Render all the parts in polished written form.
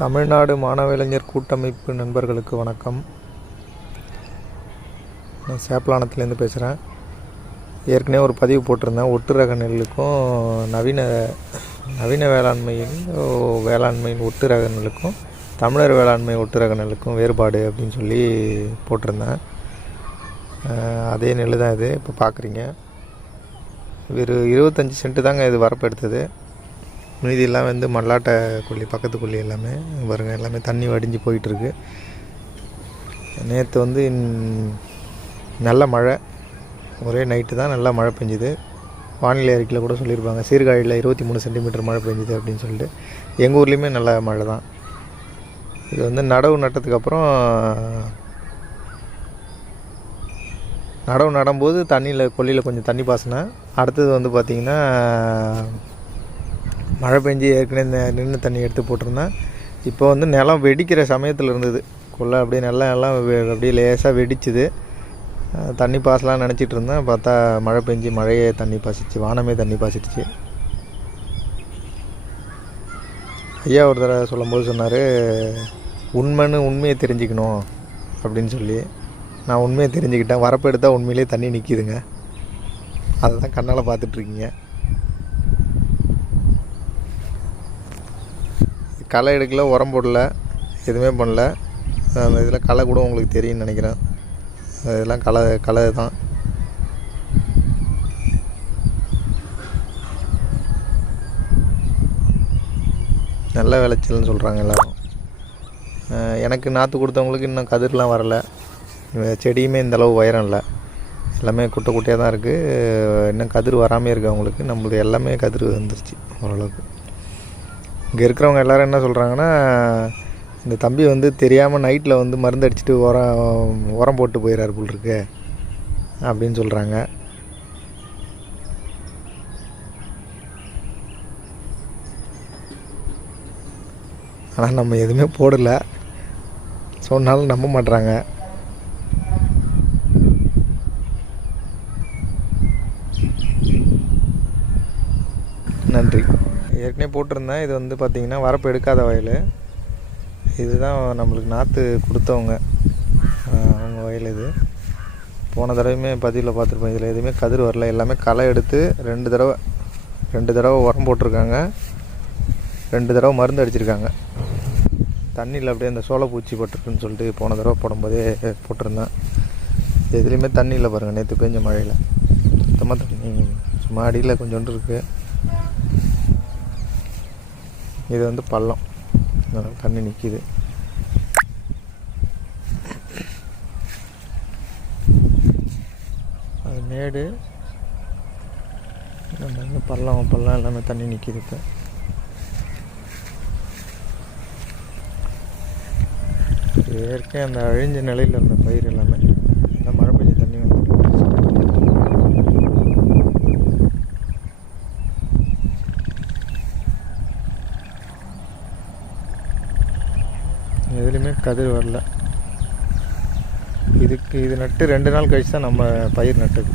தமிழ்நாடு மாணவிளைஞர் கூட்டமைப்பு நண்பர்களுக்கு வணக்கம். நான் சேப்பலானத்துலேருந்து பேசுகிறேன். ஏற்கனவே ஒரு பதிவு போட்டிருந்தேன். ஒட்டு ரக நெல்லுக்கும் நவீன வேளாண்மையின் ஒட்டு ரக நெல்லுக்கும் தமிழர் வேளாண்மை ஒட்டு ரக நெல்லுக்கும் வேறுபாடு அப்படின்னு சொல்லி போட்டிருந்தேன். அதே நெல் தான் இது இப்போ பார்க்குறீங்க. ஒரு 25 சென்ட்டு தாங்க இது வரப்பு எடுத்தது. மீதி எல்லாம் வந்து மல்லாட்டை கொல்லி, பக்கத்து கொல்லி எல்லாமே பாருங்கள், எல்லாமே தண்ணி வடிஞ்சு போயிட்டுருக்கு. நேற்று வந்து நல்ல மழை, ஒரே நைட்டு தான் நல்லா மழை பெஞ்சுது. வானிலை அறிக்கையில் கூட சொல்லியிருப்பாங்க, சீர்காழியில் 23 சென்டிமீட்டர் மழை பெஞ்சுது அப்படின்னு சொல்லிட்டு. எங்கள் ஊர்லேயுமே நல்ல மழை தான். இது வந்து நடவு நட்டதுக்கப்புறம் நடவு நடும்போது கொல்லியில் கொஞ்சம் தண்ணி பாசினேன். அடுத்தது வந்து பார்த்திங்கன்னா மழை பெஞ்சு ஏற்கனவே நின்று தண்ணி எடுத்து போட்டிருந்தேன். இப்போ வந்து நிலம் வெடிக்கிற சமயத்தில் இருந்தது. கொல்லை அப்படியே எல்லாம் அப்படியே லேசாக வெடிச்சுது. தண்ணி பாசலாம்னு நினச்சிட்டு இருந்தேன். பார்த்தா மழை பெஞ்சு மழையே தண்ணி பாசிச்சு, வானமே தண்ணி பாசிடுச்சு. ஐயா ஒரு தடவை சொல்லும்போது சொன்னார், உண்மையை தெரிஞ்சுக்கணும் அப்படின்னு சொல்லி. நான் உண்மையை தெரிஞ்சுக்கிட்டேன். வரப்பு எடுத்தால் உண்மையிலே தண்ணி நிற்கிதுங்க. அதை தான் கண்ணால் பார்த்துட்ருக்கீங்க. களை எடுக்கல, உரம் போடல, எதுவுமே பண்ணல. அந்த இதில் களை கூட உங்களுக்கு தெரியும்னு நினைக்கிறேன். இதெல்லாம் களை தான். நல்ல விளைச்சல்னு சொல்கிறாங்க எல்லோரும். எனக்கு நாற்று கொடுத்தவங்களுக்கு இன்னும் கதிர்லாம் வரலை. செடியுமே இந்தளவு உயரம் இல்லை, எல்லாமே குட்டை குட்டையாக தான் இருக்குது. இன்னும் கதிர் வராமே இருக்குது அவங்களுக்கு. நம்மளுக்கு எல்லாமே கதிர் வந்துருச்சு ஓரளவுக்கு. இங்கே இருக்கிறவங்க எல்லோரும் என்ன சொல்கிறாங்கன்னா, இந்த தம்பி வந்து தெரியாமல் நைட்டில் வந்து மருந்து அடிச்சுட்டு உரம் போட்டு போயிடறாரு போல் இருக்கு அப்படின்னு சொல்கிறாங்க. ஆனால் நம்ம எதுவுமே போடலை, சொன்னாலும் நம்ப மாட்றாங்க. நன்றி. ஏற்கனவே போட்டிருந்தேன். இது வந்து பார்த்திங்கன்னா வரப்பு எடுக்காத வயல். இதுதான் நம்மளுக்கு நாற்று கொடுத்தவங்க, அவங்க வயல் இது. போன தடவையுமே பதிவில் பார்த்துருப்பேன். இதில் எதுவுமே கதிர் வரல, எல்லாமே களை எடுத்து ரெண்டு தடவை உரம் போட்டிருக்காங்க, 2 தடவை மருந்து அடிச்சிருக்காங்க. தண்ணியில் அப்படியே அந்த சோளப்பூச்சி பட்டிருக்குன்னு சொல்லிட்டு போன தடவை போடும்போதே போட்டிருந்தேன். எதுலேயுமே தண்ணி இல்லை பாருங்கள். நேற்று பெஞ்ச மழையில் சுத்தமாக தண்ணி சும்மா அடியில் கொஞ்சோண்டு இருக்குது. இது வந்து பள்ளம், தண்ணி நிற்கிது. அது மேடு, பள்ளம் எல்லாமே தண்ணி நிற்கிது. இப்போ ஏற்கனவே அந்த அழிஞ்ச நிலையில் இருந்த பயிர் எல்லாமே எல்லாம் மழை பெஞ்ச தண்ணி வந்து எதுலேயுமே கதிர் வரல. இது நட்டு 2 நாள் கழிச்சு தான் நம்ம பயிர் நட்டது.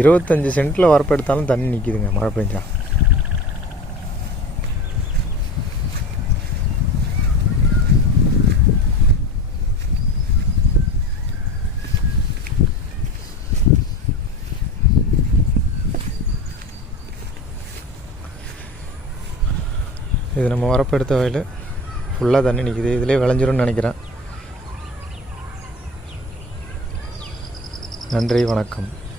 இருபத்தஞ்சு சென்ட்டில் வரப்பு எடுத்தாலும் தண்ணி நிற்கிதுங்க மழை பெஞ்சா. இது நம்ம வரப்பு எடுத்த வயல் ஃபுல்லாக தண்ணி நிற்கிது. இதிலே விளைஞ்சிரும்னு நினைக்கிறேன். நன்றி, வணக்கம்.